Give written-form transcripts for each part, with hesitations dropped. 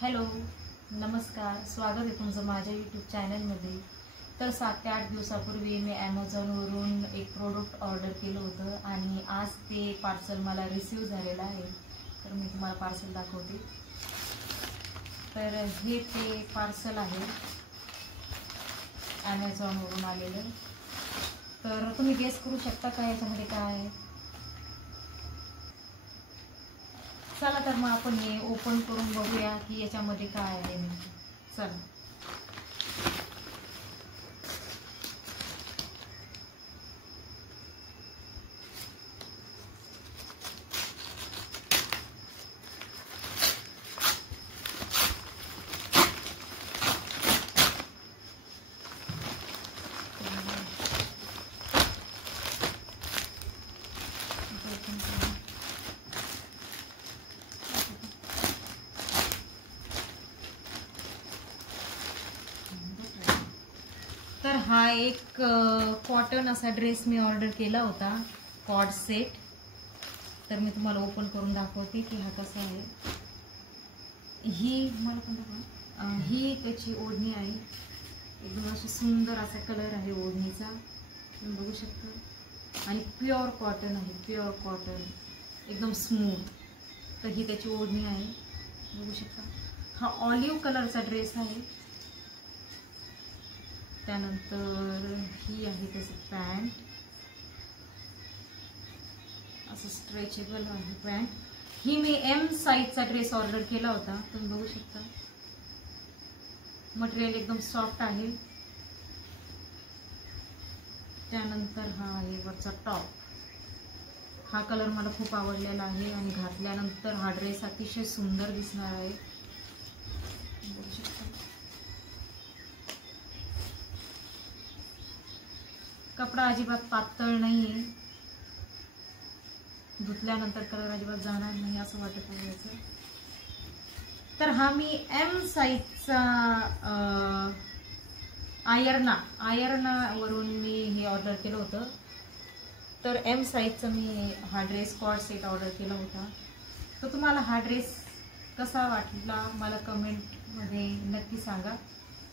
Hello, नमस्कार. स्वागत आहे तुमचं माझ्या यूट्यूब चॅनलमध्ये. तर 7 ते 8 दिवसापूर्वी मी ॲमेझॉनवरून एक प्रोडक्ट ऑर्डर केलं होतं आणि आज ते पार्सल मला रिसीव झालेलं आहे. तर मी तुम्हाला पार्सल दाखवते. तर हे ते पार्सल आहे ॲमेझॉनवरून आलेलं. तर तुम्ही गेस करू शकता का याच्यामध्ये काय आहे? चला तर मग आपण हे ओपन करून बघूया की याच्यामध्ये काय आहे नेमकं. चला. तर हा एक कॉटन असा ड्रेस मी ऑर्डर केला होता, कॉर्ड सेट. तर मी तुम्हाला ओपन करून दाखवते की हा कसा आहे. ही मला पण दाखवा. ही त्याची ओढणी आहे. एकदम अशी सुंदर असा कलर आहे ओढणीचा, तुम्ही बघू शकता. आणि प्युअर कॉटन आहे, प्युअर कॉटन, एकदम स्मूथ. तर ही त्याची ओढणी आहे, बघू शकता. हा ऑलिव्ह कलरचा ड्रेस आहे. त्यानंतर ही आहे त्याचं पॅन्ट, असं स्ट्रेचेबल आहे पॅन्ट. ही मी एम साईजचा ड्रेस ऑर्डर केला होता, तुम्ही बघू शकता. मटेरियल एकदम सॉफ्ट आहे. त्यानंतर हा आहे वरचा टॉप. हा कलर मला खूप आवडलेला आहे आणि घातल्यानंतर हा ड्रेस अतिशय सुंदर दिसणार आहे, बघू शकता. कपडा अजिबात पातळ नाहीये, धुतल्यानंतर कलर अजिबात जाणार नाही असं वाटत आहे याचं. तर हा मी एम साईजचा आयर्नावरून मी हे ऑर्डर केलं होतं. तर एम साईजचा मी हा ड्रेस कॉर्ड सेट ऑर्डर केला होता. तर तुम्हाला हा ड्रेस कसा वाटला मला कमेंटमध्ये नक्की सांगा.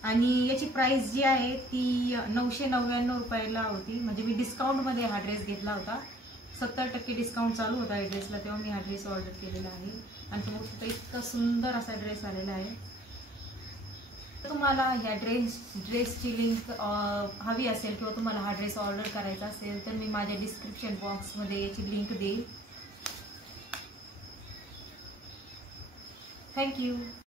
आणि याची प्राइस जी आहे ती 999 रुपयाला होती. म्हणजे मी डिस्काउंटमध्ये हा ड्रेस घेतला होता. 70% डिस्काउंट चालू होता या ड्रेसला, तेव्हा मी हा ड्रेस ऑर्डर केलेला आहे. आणि तुम्हाला इतका सुंदर असा ड्रेस आलेला आहे. तुम्हाला ह्या ड्रेसची लिंक हवी असेल किंवा तुम्हाला हा ड्रेस ऑर्डर करायचा असेल तर मी माझ्या डिस्क्रिप्शन बॉक्समध्ये याची लिंक देईल. थँक्यू.